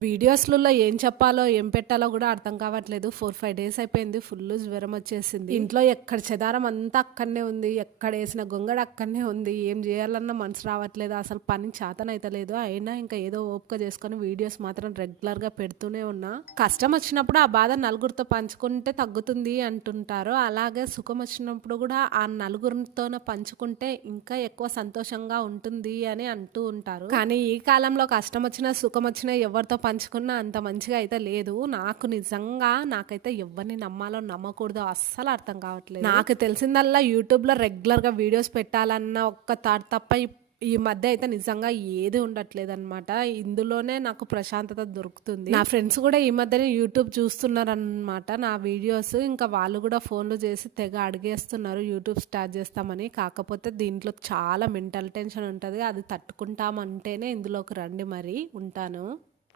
వీడియోస్‌లలో ఏం చెప్పాలో, ఏం పెట్టాలో గూడా అర్థం కావట్లేదు. 4, 5 డేస్ అయిపోయింది. ఫుల్లు జ్వరం వచ్చేసింది. ఇంట్లో ఎక్కడ చెదారం అంతా అక్కడనే ఉంది. ఎక్కడేసిన గొంగడ అక్కడనే ఉంది. ఏం జేయాలన్నా మనసు రావట్లేదు. అసలు పని చేతనైతలేదు. అయినా ఇంకా ఏదో ఓపిక చేసుకొని వీడియోస్ మాత్రం రెగ్యులర్‌గా పెడుతూనే ఉన్నా. కష్టం వచ్చినప్పుడు ఆ బాధ నలుగురితో పంచుకుంటే తగ్గుతుంది అంటుంటారు. అలాగే సుఖం వచ్చినప్పుడు గూడా ఆ నలుగురితోనే పంచుకుంటే ఇంకా ఎక్కువ సంతోషంగా ఉంటుంది అని అంటూ ఉంటారు. కానీ ఈ కాలంలో కష్టం వచ్చినా, సుఖం వచ్చినా ఎవరితో పంచుకున్నా అంత మంచిగా అయితే లేదు. నాకు నిజంగా నాకైతే ఎవరిని నమ్మాలో నమ్మకూడదో అస్సలు అర్థం కావట్లేదు. నాకు తెలిసిందల్లా యూట్యూబ్‌లో రెగ్యులర్‌గా వీడియోస్ పెట్టాలన్న ఒక్క థాట్ తప్ప ఈ మధ్య అయితే నిజంగా ఏది ఉండట్లేదనమాట. ఇందులోనే నాకు ప్రశాంతత దొరుకుతుంది. నా ఫ్రెండ్స్ కూడా ఈ మధ్యనే యూట్యూబ్ చూస్తున్నారనమాట నా వీడియోస్. ఇంకా వాళ్ళు కూడా ఫోన్లు చేసి తెగ అడిగేస్తున్నారు యూట్యూబ్ స్టార్ట్ చేస్తామని. కాకపోతే దీంట్లో చాలా మెంటల్ టెన్షన్ ఉంటది. అది తట్టుకుంటామంటేనే ఇందులోకి రండి మరి. ఉంటాను.